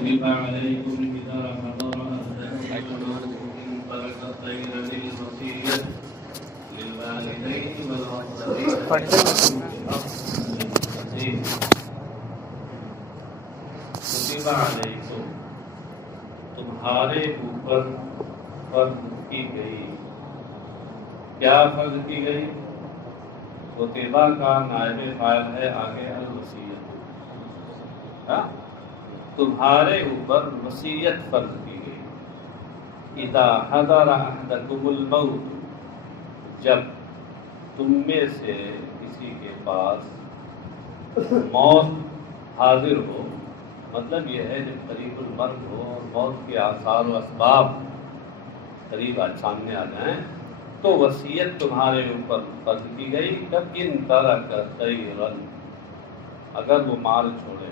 كتب عليكم إذا حضر أحدكم إن ترك خيرا الوصية للوالدين والأقربين كتب عليكم تمہارے اوپر فرض کی گئی. کیا فرض کی گئی؟ کتبہ کا نائب فاعل ہے آگے الوصیت. تمہارے اوپر وصیت فرض کی گئی. اذا حضر احدکم الموت، جب تم میں سے کسی کے پاس موت حاضر ہو، مطلب یہ ہے جب قریب المرگ ہو اور موت کے آثار و اسباب قریب سامنے آ جائیں تو وصیت تمہارے اوپر فرض کی گئی. کب؟ ان ترک خیرا، اگر وہ مال چھوڑے.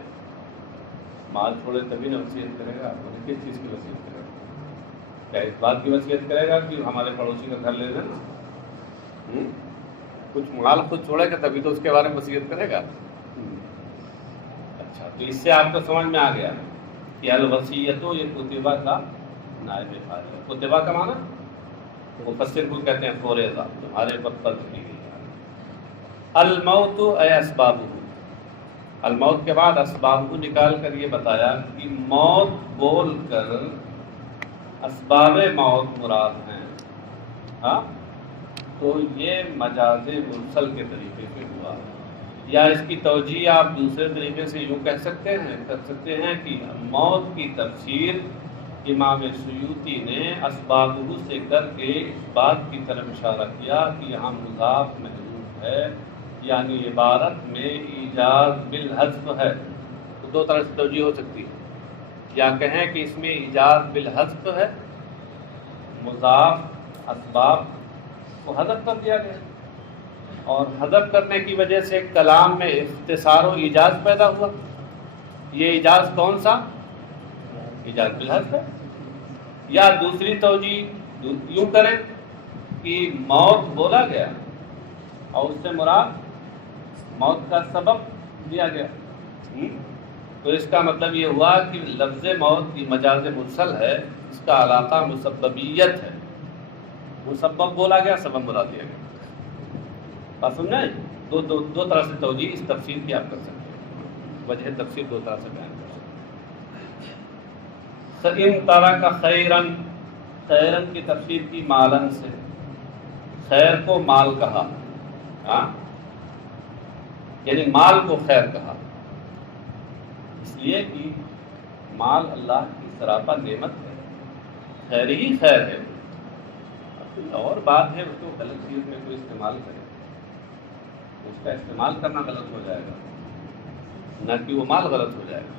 مال چھوڑے تبھی نہ وصیت کرے گا. کس چیز کی وصیت کرے گا؟ کیا اس بات کی وصیت کرے گا کہ ہمارے پڑوسی کا گھر لے لینا؟ کچھ مال خود چھوڑے گا تبھی تو اس کے بارے میں وصیت کرے گا. اچھا، تو اس سے آپ کو سمجھ میں آ گیا کہ الوصیت یہ کتبہ کا نائب فاعل ہے. کتبہ کا معنی مفسر کو کہتے ہیں فوریضہ، تمہارے پر فرض کی گئی. الموت اے اسبابہ، الموت کے بعد اسباب کو نکال کر یہ بتایا کہ موت بول کر اسباب موت مراد ہیں. ہاں، تو یہ مجاز مرسل کے طریقے سے ہوا. یا اس کی توجیہ آپ دوسرے طریقے سے یوں کہہ سکتے ہیں کہ موت کی تفسیر امام سیوطی نے اسبابہ سے کر کے اس بات کی طرف اشارہ کیا کہ یہاں مضاف محذوف ہے، یعنی عبارت میں ایجاز بالحذف ہے. تو دو طرح سے توجیہ ہو سکتی ہے. یا کہیں کہ اس میں ایجاز بالحذف ہے، مضاف اسباب کو حذف کر دیا گیا، اور حذف کرنے کی وجہ سے کلام میں اختصار و ایجاز پیدا ہوا. یہ ایجاز کون سا؟ ایجاز بالحذف ہے. یا دوسری توجیہ یوں کریں کہ موت بولا گیا اور اس سے مراد موت کا سبب دیا گیا. تو اس کا مطلب یہ ہوا کہ لفظ موت کی مجاز مرسل ہے، اس کا علاقہ مسببیت ہے. مسبب بولا گیا، سبب مراد دیا گیا. بات سمجھیں؟ دو طرح سے توجیہ اس تفسیر کی آپ کر سکتے ہیں. وجہ تفسیر دو طرح سے بیان کر سکتے ہیں. ان ترک خیرن، خیرن کی تفسیر کی مالن سے. خیر کو مال کہا، یعنی مال کو خیر کہا، اس لیے کہ مال اللہ کی سراپا نعمت ہے، خیر ہی خیر ہے. اور بات ہے اس کو غلط چیز میں کوئی استعمال کرے، اس کا استعمال کرنا غلط ہو جائے گا، نہ کہ وہ مال غلط ہو جائے گا.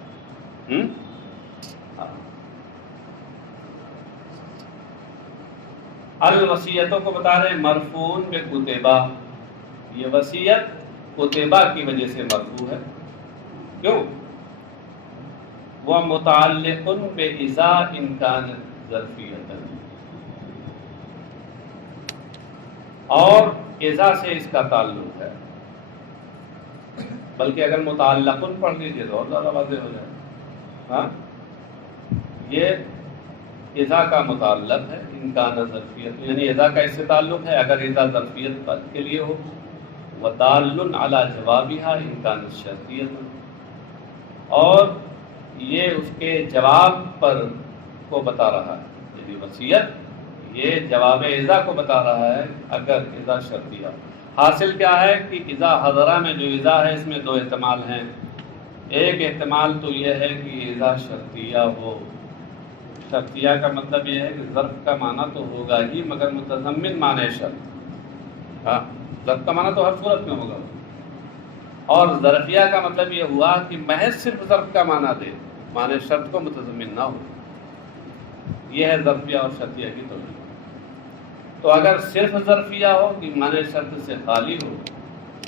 الوصیتوں کو بتا رہے مرفوع بکتبہ. یہ وصیت کتبہ کی وجہ سے مرفوع ہے. کیوں؟ وہ متعلق بإذا إن كانت ظرفیۃ، اور اذا سے اس کا تعلق ہے. بلکہ اگر متعلق پڑھ لیجیے تو اور زیادہ واضح ہو جائے. ہاں، یہ اذا کا متعلق ہے، ان کا ظرفیت، یعنی اذا کا اس سے تعلق ہے اگر اذا ظرفیت بات کے لیے ہو. وَدَالٌ عَلَى جَوَابِهَا إِن كَانَتْ شَرْطِيَّةً، اور یہ اس کے جواب پر کو بتا رہا ہے. یعنی وصیت یہ جواب اذا کو بتا رہا ہے اگر اذا شرطیہ. حاصل کیا ہے کہ اذا حضرہ میں جو اذا ہے اس میں دو احتمال ہیں. ایک احتمال تو یہ ہے کہ اذا شرطیہ ہو. شرطیہ کا مطلب یہ ہے کہ ظرف کا معنی تو ہوگا ہی مگر متضمن معنی شرط. ہاں، ظرف کا معنی تو ہر صورت میں ہوگا. اور ظرفیہ کا مطلب یہ ہوا کہ محض صرف ظرف کا معنی دے، معنی شرط کو متضمن نہ ہو. یہ ہے ظرفیہ اور شرطیہ کی توجہ. تو اگر صرف ظرفیہ ہو کہ معنی شرط سے خالی ہو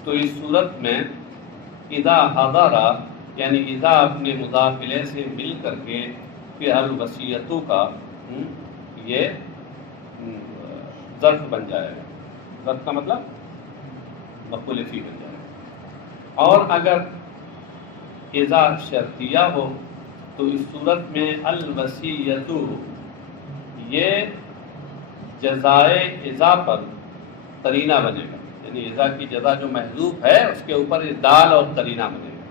تو اس صورت میں اذا حضرہ یعنی اذا اپنے مضاف الیہ سے مل کر کے پھر الوصیتوں کا یہ ظرف بن جائے گا. ظرف کا مطلب مفعول فی بن جائے گا. اور اگر اذا شرطیہ ہو تو اس صورت میں الوصیۃ یہ جزائے اذا پر قرینہ بنے گا، یعنی اذا کی جزا جو محذوف ہے اس کے اوپر دال اور قرینہ بنے گا،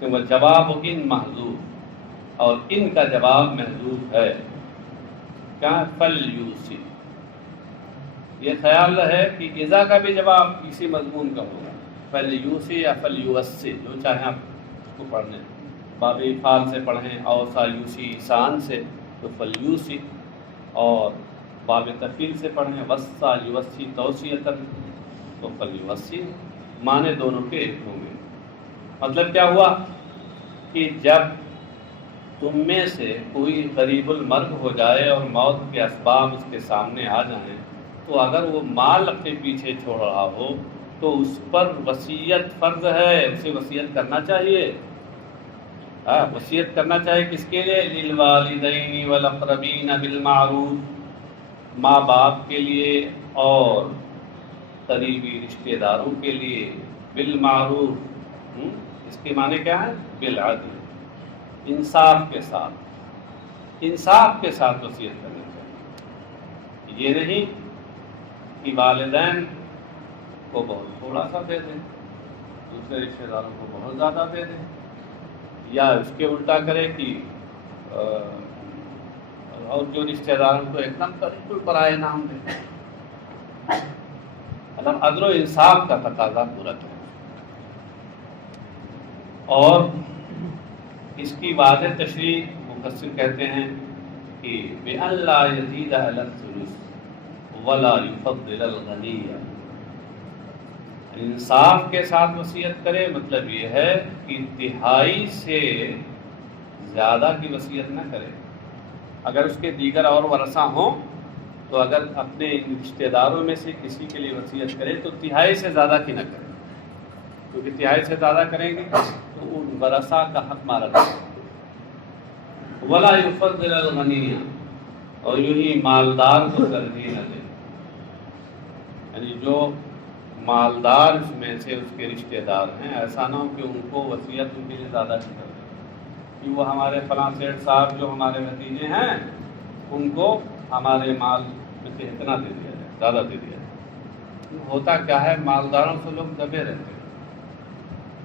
کہ وہ جواب ان محذوف اور ان کا جواب محذوف ہے کیا فلیوسی۔ یہ خیال رہے کہ اذا کا بھی جواب اسی مضمون کا ہوگا، فلیوسی یا فلیوسی جو چاہیں آپ اس کو پڑھ لیں، باب افعال سے پڑھیں، اوصا یوسی ایسان سے تو فلیوسی، اور باب تفعیل سے پڑھیں وصا یوسی توصیۃً تو فلیوسی، معنی دونوں کے ایک ہوں گے۔ مطلب کیا ہوا کہ جب تم میں سے کوئی قریب المرگ ہو جائے اور موت کے اسباب اس کے سامنے آ جائیں تو اگر وہ مال اپنے پیچھے چھوڑ رہا ہو تو اس پر وصیت فرض ہے، اسے وصیت کرنا چاہیے۔ وصیت کرنا چاہیے کس کے لیے؟ للوالدین والاقربین بالمعروف، ماں باپ کے لیے اور قریبی رشتہ داروں کے لیے، بالمعروف، اس کے معنی کیا ہے؟ بالعدل، انصاف کے ساتھ، انصاف کے ساتھ وصیت کرنی چاہیے۔ یہ نہیں کہ والدین کو بہت تھوڑا سا دے دیں، دوسرے رشتہ داروں کو بہت زیادہ دے دیں، یا اس کے الٹا کرے کہ اور جو رشتہ داروں کو ایک دم بالکل برائے نام دے۔ مطلب عدل و انصاف کا تقاضا پورا کرے۔ اور اس کی واضح تشریح مفسر کہتے ہیں کہ بِأَن لَا يَزِيدَ عَلَى الثُّلُثِ وَلَا يُفَضِّلَ الْغَنِيَّ، انصاف کے ساتھ وصیت کرے، مطلب یہ ہے کہ تہائی سے زیادہ کی وصیت نہ کرے۔ اگر اس کے دیگر اور ورثہ ہوں تو اگر اپنے رشتہ داروں میں سے کسی کے لیے وصیت کرے تو تہائی سے زیادہ کی نہ کرے، کیونکہ تہائی سے زیادہ کریں گے تو ان ورثہ کا حق مارا جائے گا۔ وَلَا يُفَضِّلَ الْغَنِيَّ، اور یوں ہی مالدار کو ترجیح نہ دے، یعنی جو مالدار اس میں سے اس کے رشتہ دار ہیں ایسا نہ ہو کہ ان کو وصیت ان کے لیے زیادہ کی کر دے کہ وہ ہمارے فلاں سیٹھ صاحب جو ہمارے بھتیجے ہیں ان کو ہمارے مال میں سے اتنا دے دیا جائے، زیادہ دے دیا جائے۔ ہوتا کیا ہے، مالداروں سے لوگ دبے رہتے ہیں،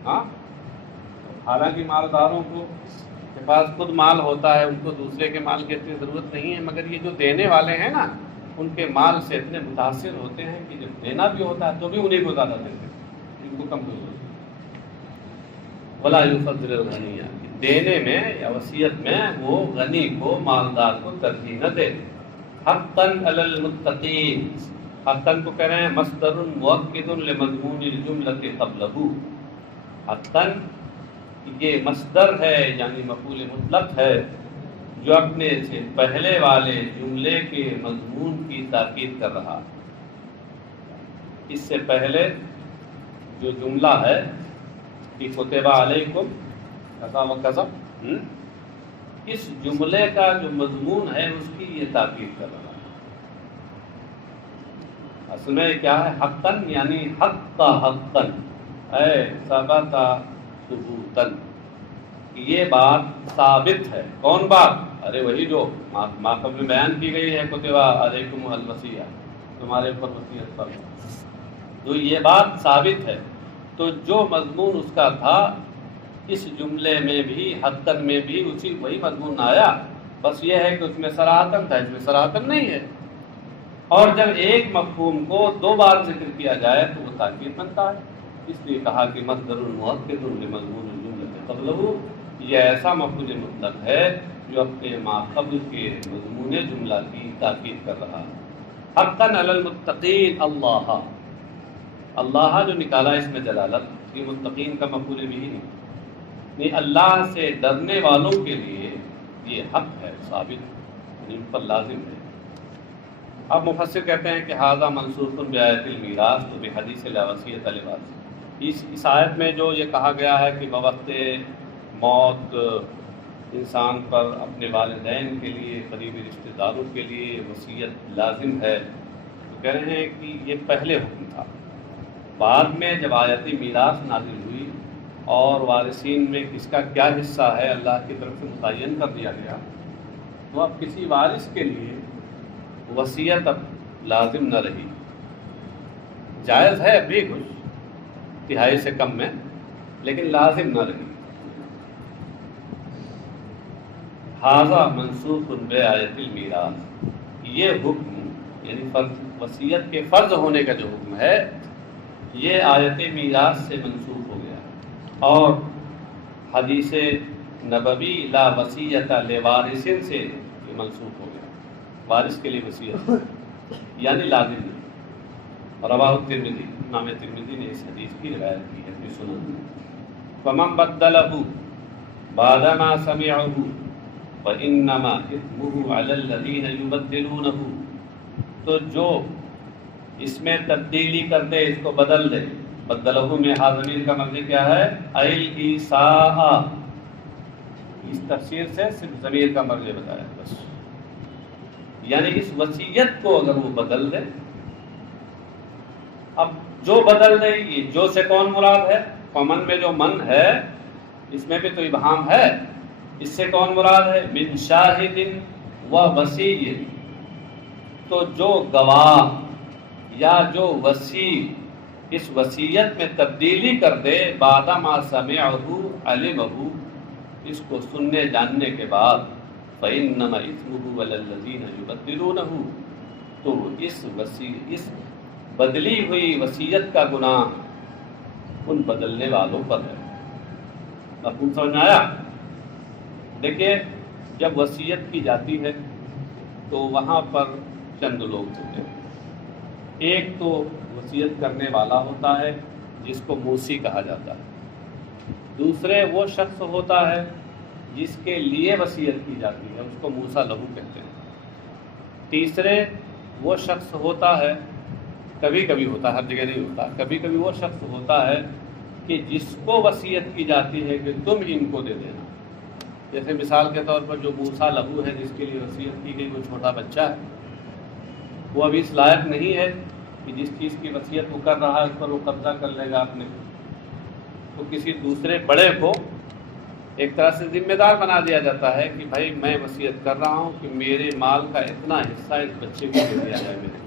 ہاں، حالانکہ مالداروں کو کے پاس خود مال ہوتا ہے، ان کو دوسرے کے مال کی اتنی ضرورت نہیں ہے، مگر یہ جو دینے والے ہیں نا ان کے مال سے اتنے متاثر ہوتے ہیں کہ جب دینا بھی ہوتا ہے تو بھی انہیں کو زیادہ دیتے ہیں، ان کو کم ہوتی ہے۔ وَلَا يُفَضِّلُ الْغَنِيَّ، دینے میں یا وصیت میں وہ غنی کو، مالدار کو ترجیح نہ دے۔ حقاً علی المتقین، حقاً کو کہہ رہے ہیں مصدر مؤکد لمضمون الجملۃ قبلہ۔ حقاً یہ مصدر ہے یعنی مفعول مطلق ہے جو اپنے سے پہلے والے جملے کے مضمون کی تاکید کر رہا۔ اس سے پہلے جو جملہ ہے کہ کتب علیکم کذا و کذا، اس جملے کا جو مضمون ہے اس کی یہ تاکید کر رہا ہے۔ اصل میں کیا ہے؟ حقاً یعنی حق حقاً، اے ثبت ثبوتاً، یہ بات ثابت ہے۔ کون بات؟ ارے وہی جو ما قبل بیان کی گئی ہے، کتب علیکم الوصیہ، تمہارے اوپر وصیت فرض ہے، تو یہ بات ثابت ہے۔ تو جو مضمون اس کا تھا اس جملے میں بھی، حقاً میں بھی وہی مضمون آیا، بس یہ ہے کہ اس میں صراحتاً تھا، اس میں صراحتاً نہیں ہے۔ اور جب ایک مفہوم کو دو بار ذکر کیا جائے تو وہ تاکید بنتا ہے، اس لیے کہا کہ مصدر مؤکد لمضمون الجملۃ قبلہ، یہ ایسا مفعول مطلق ہے جو اپنے ما قبل کے مضمون جملہ کی تاکید کر رہا ہے۔ حقاً علی المتقین، اللہ، اللہ جو نکالا اس میں جلالت، یہ متقین کا مفعول بھی نہیں، اللہ سے ڈرنے والوں کے لیے یہ حق ہے، ثابت، یعنی ان پر لازم ہے۔ اب مفسر کہتے ہیں کہ ھذا منسوخ بآیۃ المیراث و بحدیث لا وصیۃ لوارث۔ اس آیت میں جو یہ کہا گیا ہے کہ بوقت موت انسان پر اپنے والدین کے لیے، قریبی رشتہ داروں کے لیے وصیت لازم ہے، تو کہہ رہے ہیں کہ یہ پہلے حکم تھا۔ بعد میں جب آیت میراث نازل ہوئی اور وارثین میں کس کا کیا حصہ ہے اللہ کی طرف سے متعین کر دیا گیا، تو اب کسی وارث کے لیے وصیت اب لازم نہ رہی، جائز ہے اب بھی کچھ تہائی سے کم میں، لیکن لازم نہ رہی۔ ھذا منسوخ بآیۃ المیراث، یہ حکم یعنی وصیت کے فرض ہونے کا جو حکم ہے یہ آیت میراث سے منسوخ ہو گیا، اور حدیث نبوی لا وصیت لوارث سے یہ منسوخ ہو گیا، وارث کے لیے وصیت یعنی لازم نہیں۔ رواہ ترمذی، امام ترمذی نے اس حدیث کی روایت کی ہے اپنی سنن میں۔ فمن بدلہ بعد ما سمعہ فانما اثمہ علی الذین یبدلونہ، تو جو اس میں تبدیلی کر دے، اس کو بدل دے، بدلہ میں حاضمین کا معنی کیا ہے؟ الایساء، اس تفسیر سے صرف ضمیر کا مرجع بتایا بس، یعنی اس وصیت کو اگر وہ بدل دے، اب جو بدل دے، یہ جو سے کون مراد ہے؟ فمن میں جو من ہے اس میں بھی تو ابہام ہے، اس سے کون مراد ہے؟ من شاہد و وصی، تو جو گواہ یا جو وصی اس وصیت میں تبدیلی کر دے، بعد ما سمعہ علمہ، اس کو سننے جاننے کے بعد، فإنما اثمہ علی الذین یبدلونہ، تو اس بدلی ہوئی وصیت کا گناہ ان بدلنے والوں پر ہے۔ مفہوم سمجھ میں آیا؟ دیکھیے، جب وصیت کی جاتی ہے تو وہاں پر چند لوگ ہوتے ہیں، ایک تو وصیت کرنے والا ہوتا ہے جس کو موصی کہا جاتا ہے، دوسرے وہ شخص ہوتا ہے جس کے لیے وصیت کی جاتی ہے، اس کو موصی لہو کہتے ہیں، تیسرے وہ شخص ہوتا ہے، کبھی کبھی ہوتا ہے، ہر جگہ نہیں ہوتا، کبھی کبھی وہ شخص ہوتا ہے کہ جس کو وصیت کی جاتی ہے کہ تم ان کو دے دینا، جیسے مثال کے طور پر جو موصی لہو ہے، جس کے لیے وصیت کی گئی، وہ چھوٹا بچہ ہے، وہ ابھی اس لائق نہیں ہے کہ جس چیز کی وصیت وہ کر رہا ہے اس پر وہ قبضہ کر لے گا اپنے، تو کسی دوسرے بڑے کو ایک طرح سے ذمہ دار بنا دیا جاتا ہے کہ بھائی میں وصیت کر رہا ہوں کہ میرے مال کا اتنا حصہ اس بچے کو دے دیا جائے میرے۔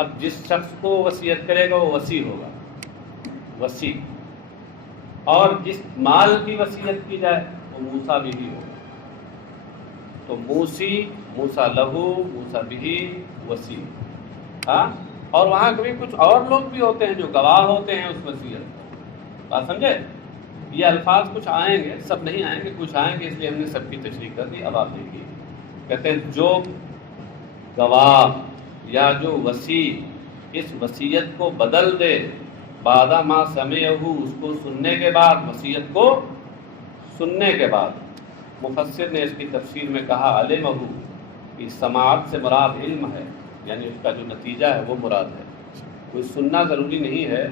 اب جس شخص کو وصیت کرے گا وہ وصی ہوگا، وصی، اور جس مال کی وصیت کی جائے وہ موصی بھی ہوگا، تو موصی، موصی لہو، موصی بھی، وصی، ہاں، اور وہاں کبھی کچھ اور لوگ بھی ہوتے ہیں جو گواہ ہوتے ہیں اس وصیت، بات سمجھے؟ یہ الفاظ کچھ آئیں گے، سب نہیں آئیں گے، کچھ آئیں گے، اس لیے ہم نے سب کی تشریح کر دی۔ اب آپ دیکھیے، کہتے ہیں جو گواہ یا جو وصی اس وصیت کو بدل دے، بعد ما سمعہ، اس کو سننے کے بعد، وصیت کو سننے کے بعد، مفسر نے اس کی تفسیر میں کہا علمہ، کہ سماعت سے مراد علم ہے، یعنی اس کا جو نتیجہ ہے وہ مراد ہے، کوئی سننا ضروری نہیں ہے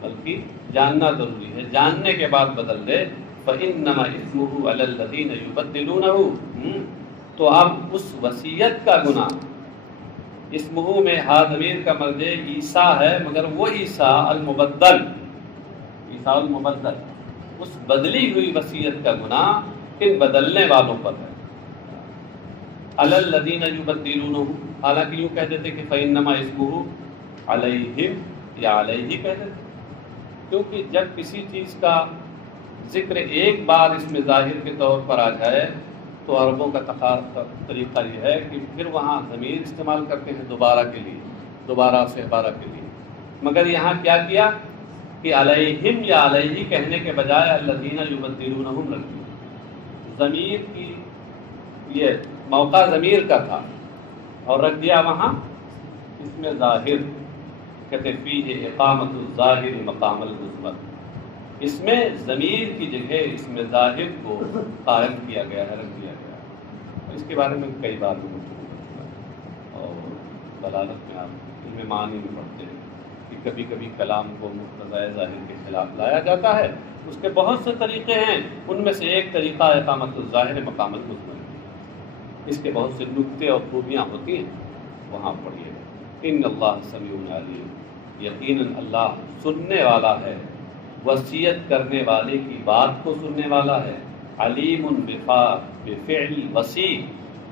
بلکہ جاننا ضروری ہے، جاننے کے بعد بدل دے، فإنما اثمہ علی الذین یبدلونہ، تو اب اس وصیت کا گناہ، اسمہ میں ہا ضمیر کا مرجع عیسیٰ ہے، مگر وہ عیسیٰ المبدل، عیسیٰ المبدل، اس بدلی ہوئی وصیت کا گناہ ان بدلنے والوں پر ہے، علی الذین یبدلونہ، حالانکہ یوں کہہ دیتے کہ فإنما اسمہ علیہم یا علیہ کہہ دیتے، کیونکہ جب کسی چیز کا ذکر ایک بار اس میں ظاہر کے طور پر آ جائے تو عربوں کا طریقہ یہ ہے کہ پھر وہاں ضمیر استعمال کرتے ہیں دوبارہ کے لیے، دوبارہ سے بارہ کے لیے، مگر یہاں کیا کیا کہ علیہم یا علیہ کہنے کے بجائے الذین یبدلونہم رکھ دیا، ضمیر کی یہ موقع ضمیر کا تھا اور رکھ دیا وہاں اس میں ظاہر، کہتے فیہ اقامت الظاہر مقام المثبت، اس میں ضمیر کی جگہ اس میں ظاہر کو قائم کیا گیا ہے، رکھ دیا گیا ہے۔ اس کے بارے میں کئی بار اور دلالت میں آپ علم معانی میں پڑھتے ہیں کہ کبھی کبھی کلام کو مقتضائے ظاہر کے خلاف لایا جاتا ہے، اس کے بہت سے طریقے ہیں، ان میں سے ایک طریقہ اقامت الظاہر مقام المثبت، اس کے بہت سے نکتے اور خوبیاں ہوتی ہیں، وہاں پڑھیے گا۔ ان اللہ سمیع علیم، یقیناً اللہ سننے والا ہے، وصیت کرنے والے کی بات کو سننے والا ہے، علیم بفعل وصی،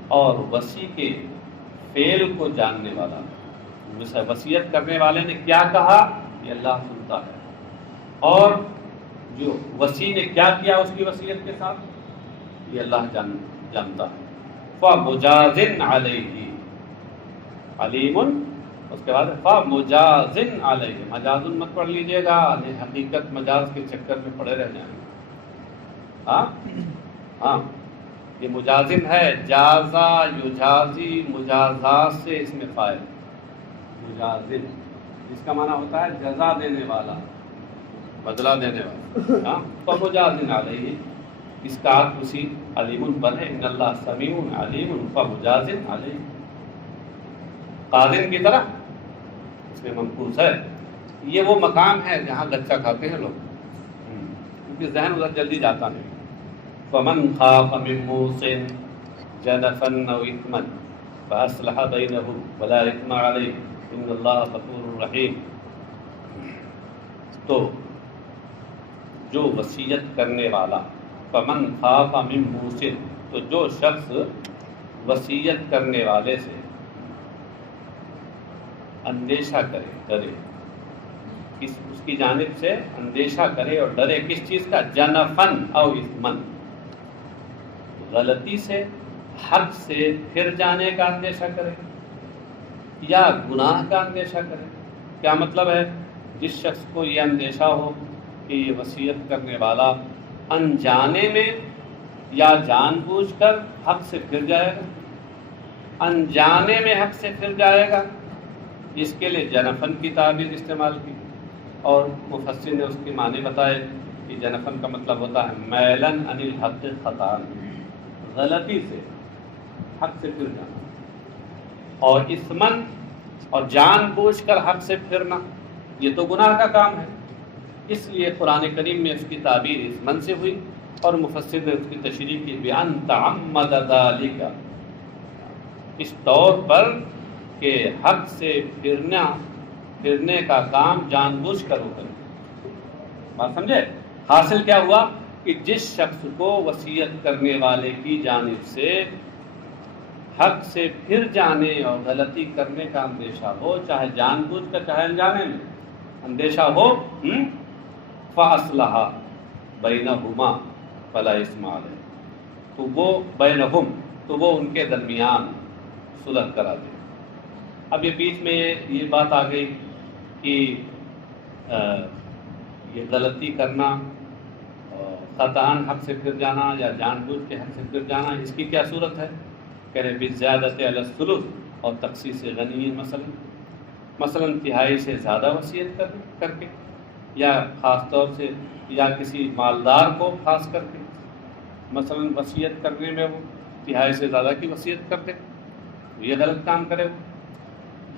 اور وصی کے فعل کو جاننے والا ہے۔ وصیت کرنے والے نے کیا کہا یہ اللہ سنتا ہے، اور جو وصی نے کیا کیا اس کی وصیت کے ساتھ یہ اللہ جانتا ہے۔ فَمُجَازٍ عَلَيْهِ علیم، اس کے بعد فَمُجَازٍ عَلَيْهِ، مجاز مت پڑھ لیجیے گا، حقیقت مجاز کے چکر میں پڑے رہ جائیں گے۔ ہاں یہ مجازن ہے، جازا یجازی، مجازات سے اس میں فاعل مجازن، جس کا معنی ہوتا ہے جزا دینے والا، بدلہ دینے والا۔ ہاں فَمُجَازٍ عَلَيْهِ، اس کا اسی علیم پر ہے، ان اللہ سمیع علیم فَمُجَازٍ عَلَيْهِ، قادر کی طرح اس میں منقوص ہے۔ یہ وہ مقام ہے جہاں گچا کھاتے ہیں لوگ، کیونکہ ذہن ادھر جلدی جاتا نہیں۔ فَمَنْ خَافَ مِن مُوصٍ جَنَفًا أَوْ إِثْمًا فَأَصْلَحَ بَيْنَهُمْ فَلَا إِثْمَ عَلَيْهِ إِنَّ اللَّهَ غَفُورٌ رَحِيمٌ۔ تو جو وصیت کرنے والا، فَمَنْ خَافَ مِن مُوصٍ، تو جو شخص وصیت کرنے والے سے اندیشہ کرے، ڈرے، اس کی جانب سے اندیشہ کرے اور ڈرے، کس چیز کا؟ جنفن او اثمن، غلطی سے، حق سے پھر جانے کا اندیشہ کرے یا گناہ کا اندیشہ کرے۔ کیا مطلب ہے؟ جس شخص کو یہ اندیشہ ہو کہ یہ وصیت کرنے والا انجانے میں یا جان بوجھ کر حق سے پھر جائے گا، انجانے میں حق سے پھر جائے گا، اس کے لیے جنفن کی تعبیر استعمال کی، اور مفسر نے اس کے معنی بتائے کہ جنفن کا مطلب ہوتا ہے میلن عن الحق خطا، غلطی سے حق سے پھر جانا، اور اثمن اور جان بوجھ کر حق سے پھرنا یہ تو گناہ کا کام ہے، اس لیے قرآن کریم میں اس کی تعبیر اثمن سے ہوئی، اور مفسر نے اس کی تشریح کی بأن تعمد ذلك، اس طور پر کہ حق سے پھرنے کا کام جان بوجھ کر ہو کر۔ بات سمجھے؟ حاصل کیا ہوا کہ جس شخص کو وصیت کرنے والے کی جانب سے حق سے پھر جانے اور غلطی کرنے کا اندیشہ ہو، چاہے جان بوجھ کر چاہے انجانے میں اندیشہ ہو، فَأَصْلَحَ بَيْنَهُمَا فَلَا إِثْمَ عَلَيْهِ، تو وہ بینہم، تو وہ ان کے درمیان صلح کرا دے۔ اب یہ بیچ میں یہ بات آ گئی کہ یہ غلطی کرنا، خطاً حق سے پھر جانا یا جان بوجھ کے حق سے پھر جانا، اس کی کیا صورت ہے؟ کہہ رہے بِالزِّیَادَةِ عَلَى الثُّلُثِ، اور تخصیص غنی، مثلا تہائی سے زیادہ وصیت کر کے، یا خاص طور سے یا کسی مالدار کو خاص کر کے مثلا وصیت کرنے میں وہ تہائی سے زیادہ کی وصیت کر دے، یہ غلط کام کرے وہ،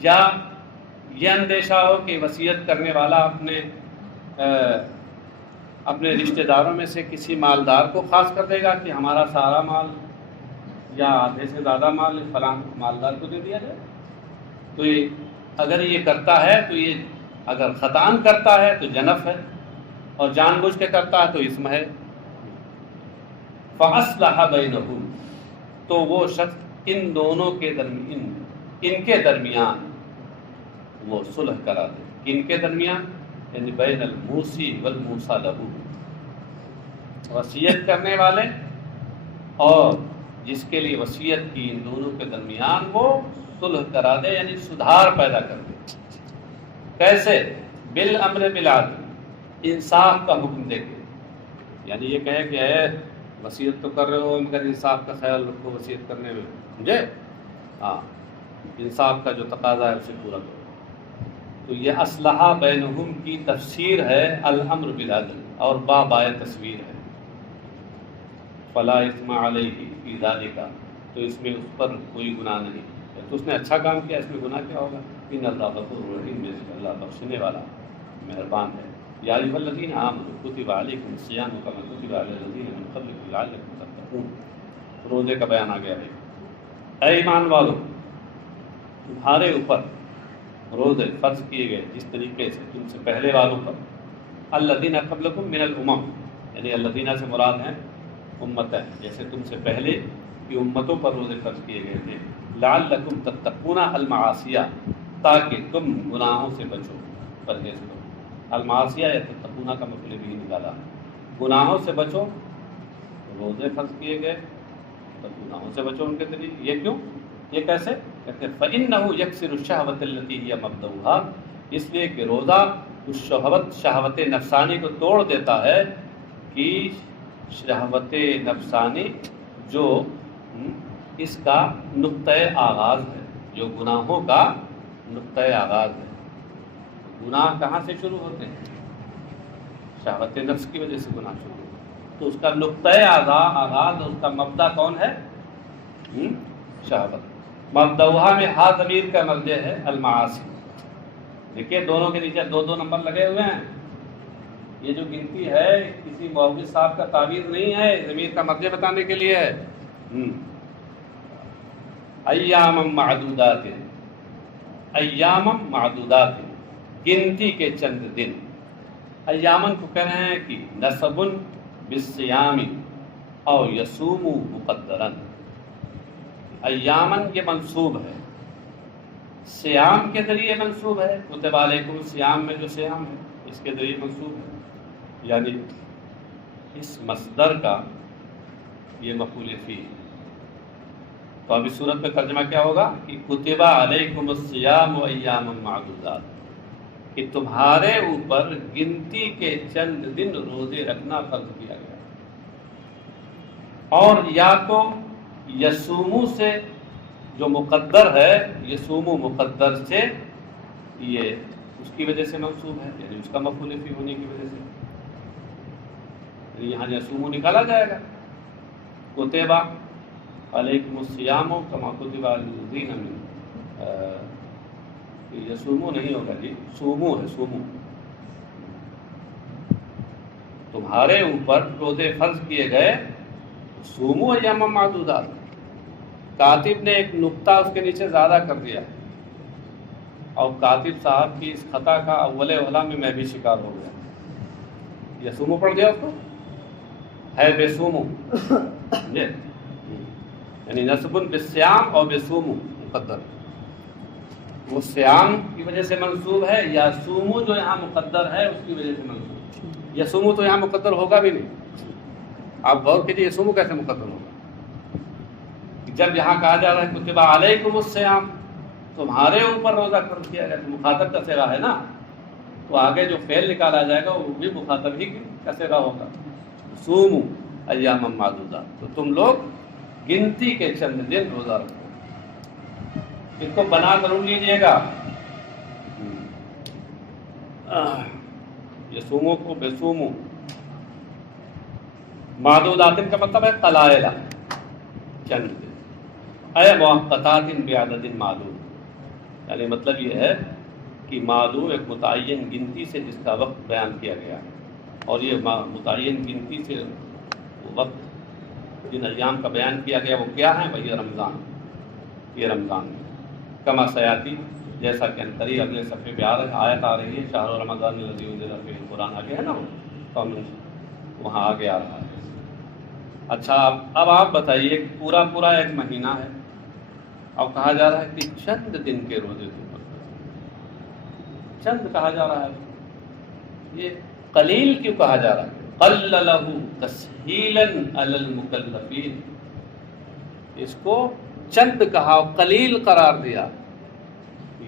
یا یہ اندیشہ ہو کہ وصیت کرنے والا اپنے رشتہ داروں میں سے کسی مالدار کو خاص کر دے گا کہ ہمارا سارا مال یا آدھے سے زیادہ مال فلاں مالدار کو دے دیا جائے۔ تو یہ اگر یہ کرتا ہے تو یہ اگر خطاً کرتا ہے تو جنف ہے، اور جان بوجھ کے کرتا ہے تو اسم ہے۔ فَأَصْلَحَ بَيْنَهُمْ، تو وہ شخص ان دونوں کے درمیان وہ صلح کرا دے۔ کن کے درمیان؟ یعنی بین الموسی والموسیٰ لہ، وصیت کرنے والے اور جس کے لیے وصیت کی، ان دونوں کے درمیان وہ صلح کرا دے، یعنی سدھار پیدا کر دے۔ کیسے؟ بالامر بالعدل، انصاف کا حکم دے کے، یعنی یہ کہے کہ اے وصیت تو کر رہے ہو مگر انصاف کا خیال رکھو وصیت کرنے میں، سمجھے؟ ہاں، انصاف کا جو تقاضا ہے اسے پورا کرو۔ تو یہ اصلحہ بینہم کی تفسیر ہے الامر بالعدل، اور بائے تصویر ہے۔ فلا اثم علیہ فی ذالک، تو اس میں اس پر کوئی گناہ نہیں، تو اس نے اچھا کام کیا، اس میں گناہ کیا ہوگا؟ ان اللہ غفور رحیم، بے شک اللہ بخشنے والا مہربان ہے۔ یا ایھا الذین آمنوا کتب علیکم الصیام کما کتب علی الذین من قبلکم لعلکم تتقون، روزے کا بیان آ گیا ہے۔ اے ایمان والو، تمہارے اوپر روزے فرض کیے گئے جس طریقے سے تم سے پہلے والوں پر، الذین قبلکم من الامم، یعنی الذین سے مراد ہیں امتیں، جیسے تم سے پہلے کی امتوں پر روزے فرض کیے گئے تھے، لعلکم تتقون المعاصیہ، تاکہ تم گناہوں سے بچو، پرہیز کرو۔ المعاصیہ یا تتقون کا مطلب بھی نکالا، گناہوں سے بچو، روزے فرض کیے گئے تو گناہوں سے بچو ان کے ذریعے۔ یہ کیوں؟ یہ کیسے؟ کہتے ہیں فَإِنَّهُ يَكْسِرُ الشَّهْوَةَ الَّتِي هِيَ مَبْدَؤُهَا، اس لیے کہ روزہ اس شہوت نفسانی کو توڑ دیتا ہے، کہ شہوت نفسانی جو اس کا نقطۂ آغاز ہے، جو گناہوں کا نقطۂ آغاز ہے۔ گناہ کہاں سے شروع ہوتے ہیں؟ شہوت نفس کی وجہ سے گناہ شروع ہوتے ہیں، تو اس کا نقطۂ آغاز، اس کا مبدا کون ہے؟ شہوت۔ مبدؤہا میں ہا ضمیر کا مرجع ہے المعاصی۔ دیکھیے دونوں کے نیچے دو نمبر لگے ہوئے ہیں۔ یہ جو گنتی ہے کسی محدث صاحب کا تعبیر نہیں ہے، ضمیر کا مرجع بتانے کے لیے ہے۔ ایام معدودات، ایام معدودات، گنتی کے چند دن۔ ایامن کو کہہ رہے ہیں کہ نسب بالصیام او یصوم مقدرا۔ ایامن یہ منصوب ہے، سیام کے ذریعے منصوب ہے، کتب علیکم الصیام میں جو سیام ہے اس کے ذریعے منصوب ہے، یعنی اس مصدر کا یہ مفعول فیہ۔ تو اب اس صورت میں ترجمہ کیا ہوگا کہ کتب علیکم الصیام ایام معدودات، کہ تمہارے اوپر گنتی کے چند دن روزے رکھنا فرض کیا گیا۔ اور یا تو یسومو سے جو مقدر ہے، یسومو مقدر سے یہ اس کی وجہ سے منصوب ہے، یعنی اس کا مفعول فی ہونے کی وجہ سے یہاں یسومو نکالا جائے گا۔ کتب علیکم الصیام کما کتب علی الذین من، یسومو نہیں ہوگا جی، سومو ہے، سومو۔ تمہارے اوپر روزے فرض کیے گئے، سومو ایام معدودات۔ کاتب نے ایک نقطہ اس کے نیچے زیادہ کر دیا، اور کاتب صاحب کی اس خطا کا اول اولا میں بھی شکار ہو گیا۔ یسومو پڑھ دیا اس کو، ہے بے سومو، یعنی نسب بالصیام اور بے سومو مقدر، وہ سیام کی وجہ سے منصوب ہے، یا سومو جو یہاں مقدر ہے اس کی وجہ سے منصوب۔ یسومو تو یہاں مقدر ہوگا بھی نہیں، آپ غور کیجیے یسومو کیسے مقدر ہوگا؟ جب یہاں کہا جا رہا ہے کتب علیکم الصیام، تمہارے اوپر روزہ فرض کیا گیا، تو مخاطب کا صیغہ ہے نا، تو آگے جو فعل نکالا جائے گا وہ بھی مخاطب ہی کا صیغہ ہوگا، صوموا ایام معدودات، تو تم لوگ گنتی کے چند دن روزہ رکھو۔ اس کو بنا ضرور لیجیے گا، یسومو کو بسومو، معدودات کا مطلب ہے قلائل، چند دن، اے موقتات بعدد معلوم، یعنی مطلب یہ ہے کہ معلوم ایک متعین گنتی سے جس کا وقت بیان کیا گیا ہے، اور یہ متعین گنتی سے وقت جن ایام کا بیان کیا گیا وہ کیا ہے؟ وہی رمضان، یہ رمضان ہے۔ کما سیاتی، جیسا کہ انتری اگلے صفحے پہ آیت آ رہی ہے، شہر رمضان الذی انزل فیہ القرآن، آگے ہے نا، تو وہاں آگے آ رہا ہے۔ اچھا اب آپ بتائیے کہ پورا ایک مہینہ ہے، اب کہا جا رہا ہے کہ چند دن کے روزے کے اوپر، چند کہا جا رہا ہے، یہ قلیل کیوں کہا جا رہا ہے؟ قللہ تسہیلا علی المکلفین، اس کو چند کہا اور قلیل قرار دیا،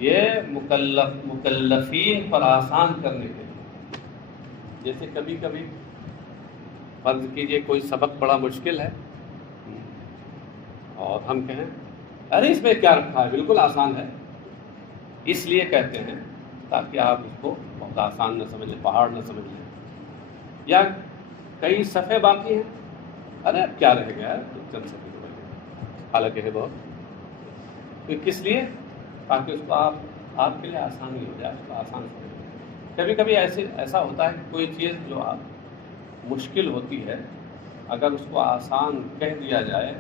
یہ مکلفین پر آسان کرنے کے لیے۔ جیسے کبھی کبھی فرض کیجئے کوئی سبق بڑا مشکل ہے اور ہم کہیں ارے اس میں کیا رکھا ہے، بالکل آسان ہے، اس لیے کہتے ہیں تاکہ آپ اس کو بہت آسان نہ سمجھ لیں، پہاڑ نہ سمجھ لیں۔ یا کئی صفحے باقی ہیں، ارے اب کیا رہ گیا ہے، چند صفحے تو رہ گئے، حالانکہ ہے بہت، تو کس لیے؟ تاکہ اس کو آپ کے لیے آسانی ہو جائے، اس کو آسان سمجھ۔ کبھی کبھی ایسا ہوتا ہے کہ کوئی چیز جو مشکل ہوتی ہے اگر اس کو آسان کہہ دیا جائے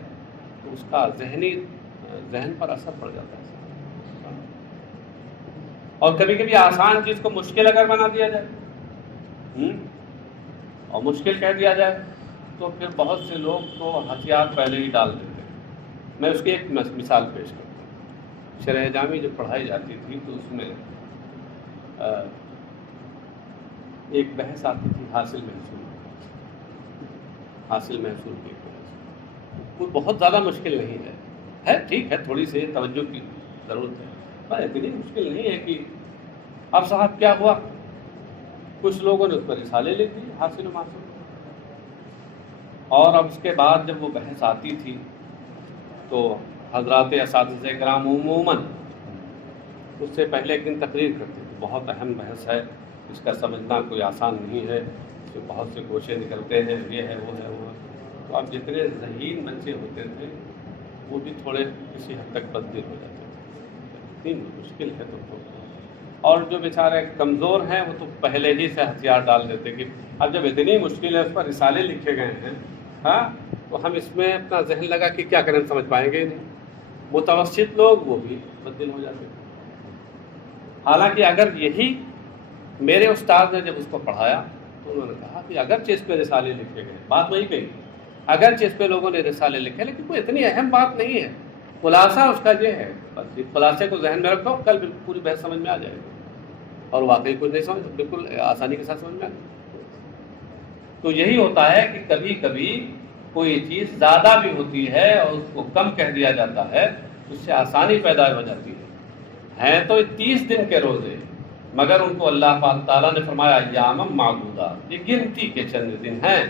تو اس کا ذہن پر اثر پڑ جاتا ہے، اور کبھی کبھی آسان چیز کو مشکل اگر بنا دیا جائے اور مشکل کہہ دیا جائے تو پھر بہت سے لوگ تو ہتھیار پہلے ہی ڈال دیتے ہیں۔ میں اس کی ایک مثال پیش کرتا ہوں۔ شرح جامی جو پڑھائی جاتی تھی تو اس میں ایک بحث آتی تھی حاصل محصول کی، کوئی بہت زیادہ مشکل نہیں ہے، ٹھیک ہے، تھوڑی سی توجہ کی ضرورت ہے، پر اتنی مشکل نہیں ہے کہ اب صاحب کیا ہوا، کچھ لوگوں نے اس پر رسالے لکھ دی حاصل و محصول، اور اب اس کے بعد جب وہ بحث آتی تھی تو حضرات اساتذہ کرام عموماً اس سے پہلے ایک دن تقریر کرتے تھے، بہت اہم بحث ہے، اس کا سمجھنا کوئی آسان نہیں ہے، اس میں بہت سے گوشے نکلتے ہیں، یہ ہے وہ ہے وہ ہے، تو اب جتنے ذہین بچے ہوتے تھے وہ بھی تھوڑے کسی حد تک بددل ہو جاتے تھے، اتنی مشکل ہے تو اور جو بیچارے کمزور ہیں وہ تو پہلے ہی سے ہتھیار ڈال دیتے کہ اب جب اتنی مشکل ہے اس پر رسالے لکھے گئے ہیں، ہاں، تو ہم اس میں اپنا ذہن لگا کہ کیا کریں، سمجھ پائیں گے نہیں۔ متوسط لوگ وہ بھی بددل ہو جاتے ہیں۔ حالانکہ اگر یہی میرے استاد نے جب اس کو پڑھایا تو انہوں نے کہا کہ اگرچہ اس پہ رسالے لکھے گئے، بات وہی کہی، اگرچہ اس پہ لوگوں نے رسالے لکھے لیکن کوئی اتنی اہم بات نہیں ہے، خلاصہ اس کا یہ ہے، بس اس خلاصے کو ذہن میں رکھو، کل پوری بحث سمجھ میں آ جائے گی، اور واقعی کچھ نہیں سمجھ، بالکل آسانی کے ساتھ سمجھ میں آ جائے گی۔ تو یہی ہوتا ہے کہ کبھی کبھی کوئی چیز زیادہ بھی ہوتی ہے اور اس کو کم کہہ دیا جاتا ہے، اس سے آسانی پیدا ہو جاتی ہے۔ ہیں تو 30 دن کے روزے، مگر ان کو اللہ پاک تعالیٰ نے فرمایا ایام معدودات، یہ گنتی کے چند دن ہیں،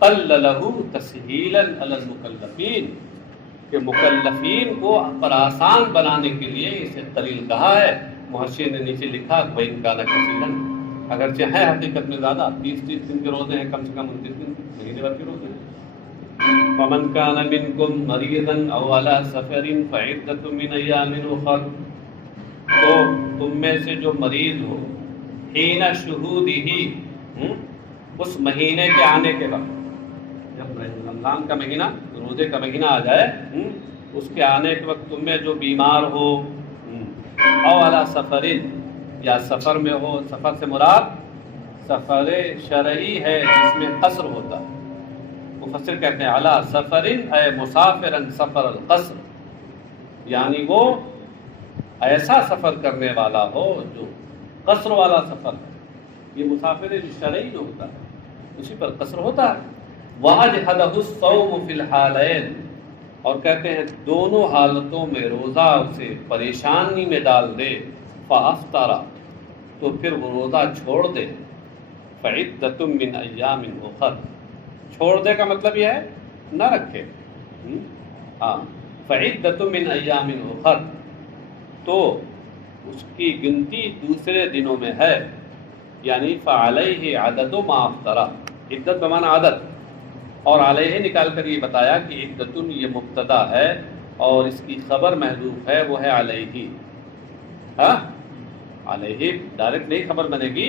قللہ تسہیلا علی المکلفین، کہ مکلفین کو پر آسان بنانے کے لیے اسے قلیل کہا ہے۔ محشر نے نیچے لکھا وَإِن كَانَ كَثِيرًا، اگرچہ ہے حقیقت میں زیادہ، 30 دن کے روزے ہیں، کم سے کم 29 دن مہینے بھر کے روزے ہیں۔ فَمَنْ كَانَ مِنْكُمْ مَرِيضًا أَوْ عَلَى سَفَرٍ فَعِدَّةٌ مِّنْ أَيَّامٍ أُخَرَ، تو تم میں سے جو مریض ہو حین شہودہ، اس مہینے کے آنے کے وقت، جب رمضان کا مہینہ، روزے کا مہینہ آ جائے، اس کے آنے کے وقت تم میں جو بیمار ہو، او علی سفر، یا سفر میں ہو، سفر سے مراد سفر شرعی ہے جس میں قصر ہوتا ہے، مفسر کہتے ہیں علی سفر اے مسافرن سفر القصر، یعنی وہ ایسا سفر کرنے والا ہو جو قصر والا سفر ہے، یہ مسافر شرعی جو ہوتا ہے اسی پر قصر ہوتا ہے۔ وَأَجْهَدَهُ الصَّوْمُ فِي الْحَالَيْنِ، اور کہتے ہیں دونوں حالتوں میں روزہ اسے پریشانی میں ڈال دے، فَأَفْطَرَ، تو پھر وہ روزہ چھوڑ دے، فَعِدَّةٌ مِّنْ أَيَّامٍ أُخَرَ، چھوڑ دے کا مطلب یہ ہے نہ رکھے، فَعِدَّةٌ مِّنْ أَيَّامٍ أُخَرَ، تو اس کی گنتی دوسرے دنوں میں ہے، یعنی فعلیہ عدد ما افطر، عدت بمعنی عدد، اور علیہ نکال کر یہ بتایا کہ عدت یہ مبتدا ہے اور اس کی خبر محذوف ہے، وہ ہے علیہ، ہاں، علیہ ڈائریکٹ نہیں خبر بنے گی،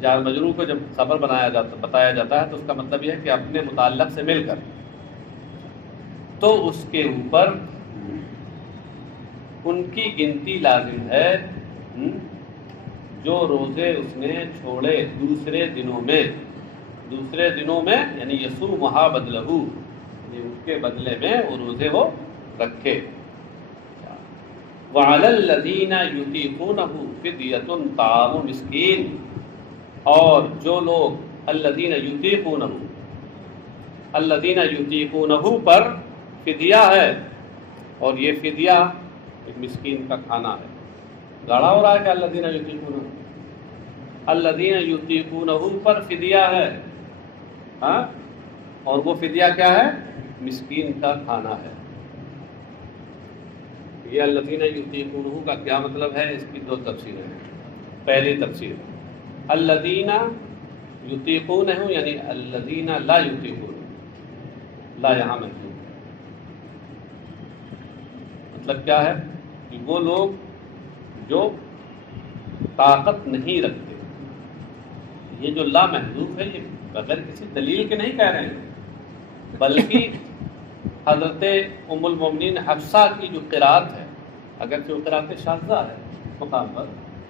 جار مجرور کو جب خبر بتایا جاتا ہے تو اس کا مطلب یہ ہے کہ اپنے متعلق سے مل کر، تو اس کے اوپر ان کی گنتی لازم ہے جو روزے اس نے چھوڑے دوسرے دنوں میں، یعنی یصومھا بدلہ، یعنی اس کے بدلے میں وہ روزے وہ رکھے۔ وعلی الذین یطیقونہ فدیۃ طعام مسکین، اور جو لوگ الذین یطیقونہ پر فدیہ ہے، اور یہ فدیہ ایک مسکین کا کھانا ہے، گاڑا ہو رہا ہے کہ الذین یطیقونہ پر فدیہ ہے، ہاں، اور وہ فدیہ کیا ہے؟ مسکین کا کھانا ہے۔ یہ الذین یطیقونہ کا کیا مطلب ہے؟ اس کی دو تفسیریں ہیں۔ پہلی تفسیر الذین یطیقونہ یعنی الذین لا یطیقون، لا یہاں محذوف، مطلب کیا ہے کہ وہ لوگ جو طاقت نہیں رکھتے، یہ جو لا محذوف ہے یہ بغیر کسی دلیل کے نہیں کہہ رہے ہیں، بلکہ حضرت ام المومنین حفصہ کی جو قرات ہے، اگرچہ وہ قرات شاذہ ہے مقام پر،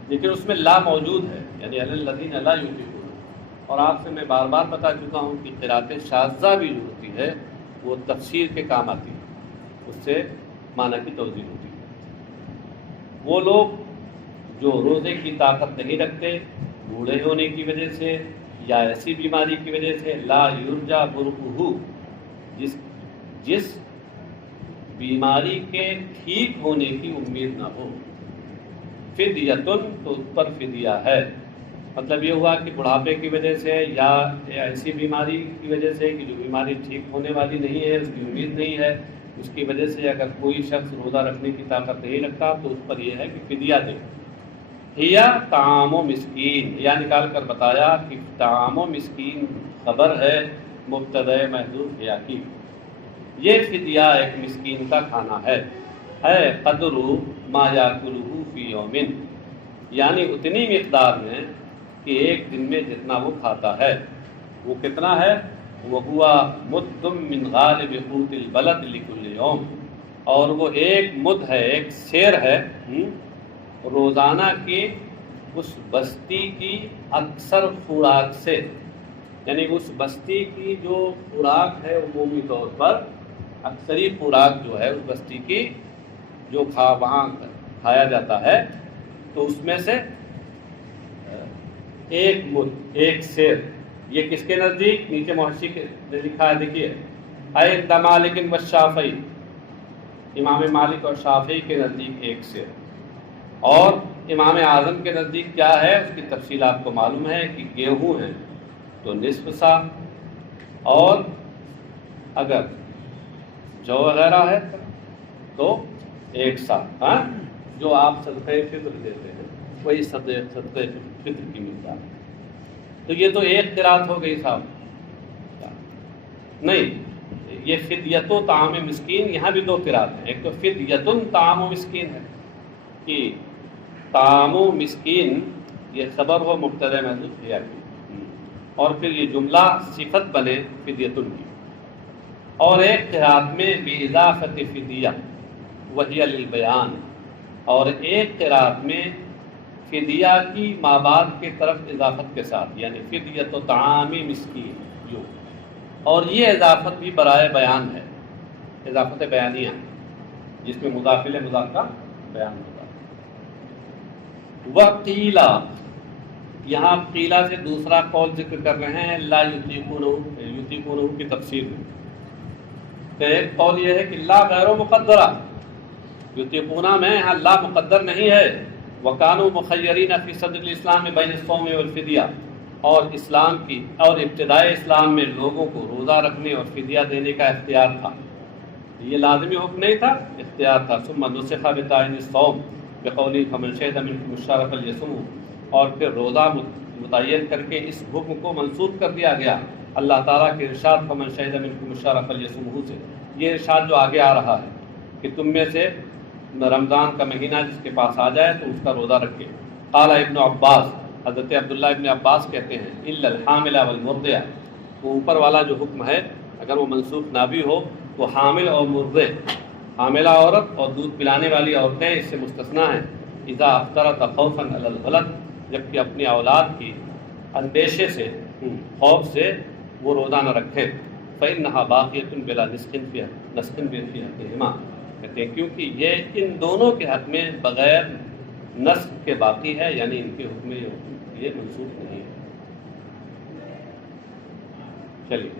لیکن اس میں لا موجود ہے، یعنی الذین لا یطیقون، اور آپ سے میں بار بار بتا چکا ہوں کہ قراءت شاذہ بھی جو ہوتی ہے وہ تفسیر کے کام آتی ہے، اس سے معنی کی توضیح ہوتی ہے۔ وہ لوگ جو روزے کی طاقت نہیں رکھتے، بوڑھے ہونے کی وجہ سے یا ایسی بیماری کی وجہ سے، لا یرجا برؤہ، جس بیماری کے ٹھیک ہونے کی امید نہ ہو، فدیتن، تو اس پر فدیہ ہے۔ مطلب یہ ہوا کہ بڑھاپے کی وجہ سے یا ایسی بیماری کی وجہ سے کہ جو بیماری ٹھیک ہونے والی نہیں ہے، اس کی امید نہیں ہے، اس کی وجہ سے اگر کوئی شخص روزہ رکھنے کی طاقت نہیں رکھتا تو اس پر یہ ہے کہ فدیہ دے۔ ہیا طعام و مسکین، یا نکال کر بتایا کہ طعام و مسکین خبر ہے مبتدأ محذوف ہیا کی، یہ فدیہ ایک مسکین کا کھانا ہے قدر ما یاکلہ فی یومن، یعنی اتنی مقدار میں کہ ایک دن میں جتنا وہ کھاتا ہے۔ وہ کتنا ہے؟ وہوا مد من غالب قوت البلد لکل یوم، اور وہ ایک مد ہے، ایک سیر ہے روزانہ کی اس بستی کی اکثر خوراک سے، یعنی اس بستی کی جو خوراک ہے عمومی طور پر اکثری خوراک جو ہے اس بستی کی جو وہاں کھایا جاتا ہے، تو اس میں سے ایک مد، ایک سیر، یہ کس کے نزدیک؟ نیچے محشی کے لکھا ہے، دیکھیے، عند مالک و شافعی، امام مالک اور شافعی کے نزدیک ایک سیر، اور امام اعظم کے نزدیک کیا ہے اس کی تفصیل آپ کو معلوم ہے کہ گیہوں ہیں تو نصف سا، اور اگر جو وغیرہ ہے تو ایک سا، جو آپ صدقہ فطر دیتے ہیں وہی صدقہ فطر کی مقدار ہے۔ تو یہ تو ایک قرات ہو گئی صاحب، نہیں، یہ فدیت و طعام مسکین، یہاں بھی دو قرات ہیں، ایک تو فدیتن طعام و مسکین ہے کہ طعام و مسکین یہ خبر ہو مبتدأ محذوف ہیا کی، اور پھر یہ جملہ صفت بنے فدیتن کی، اور ایک قرات میں باضافت فدیہ وہی للبیان، اور ایک قرات میں فدیہ کی ما بعد کے طرف اضافت کے ساتھ، یعنی فدیت و طعام مسکین جو، اور یہ اضافت بھی برائے بیان ہے، اضافت بیانیہ جس میں مضاف الیہ مضاف کا بیان ہوتا ہے۔ وقیلا، یہاں قیلا سے دوسرا قول ذکر کر رہے ہیں، لا یطیقونہ کی تفسیر میں، تو ایک قول یہ ہے کہ لا غیر مقدرہ، یطیقونہ میں یہاں لا مقدر نہیں ہے، وَكَانُوا مُخَيَّرِينَ فِي صَدْرِ الْإِسْلَامِ بَيْنَ الصَّوْمِ وَالْفِدْيَةِ، اور اسلام کی اور ابتدائی اسلام میں لوگوں کو روزہ رکھنے اور فدیہ دینے کا اختیار تھا، یہ لازمی حکم نہیں تھا، اختیار تھا۔ ثُمَّ نُسِخَ بِتَعْيِينِ الصَّوْمِ بِقَوْلِهِ فَمَنْ شَهِدَ مِنكُمُ الشَّهْرَ فَلْيَصُمْهُ، اور پھر روزہ متعین کر کے اس حکم کو منسوخ کر دیا گیا اللہ تعالیٰ کے ارشاد فَمَنْ شَهِدَ مِنكُمُ الشَّهْرَ فَلْيَصُمْهُ سے، یہ ارشاد جو آگے آ رہا ہے کہ تم میں سے رمضان کا مہینہ جس کے پاس آ جائے تو اس کا روزہ رکھے۔ قال ابن عباس، حضرت عبداللہ ابن عباس کہتے ہیں، الا الحامل والمرضع، وہ اوپر والا جو حکم ہے اگر وہ منسوخ نہ بھی ہو تو حامل اور مرضع، حاملہ عورت اور دودھ پلانے والی عورتیں اس سے مستثنیٰ ہیں۔ اذا افطرت خوفا علی الولد، جبکہ اپنی اولاد کی اندیشے سے، خوف سے وہ روزہ نہ رکھے، فإنها باقیۃ بلا نسخ فی حقہما، کہتے ہیں کیونکہ یہ ان دونوں کے حق میں بغیر نسخ کے باقی ہے، یعنی ان کے حکم یہ منسوخ نہیں ہے۔ چلیے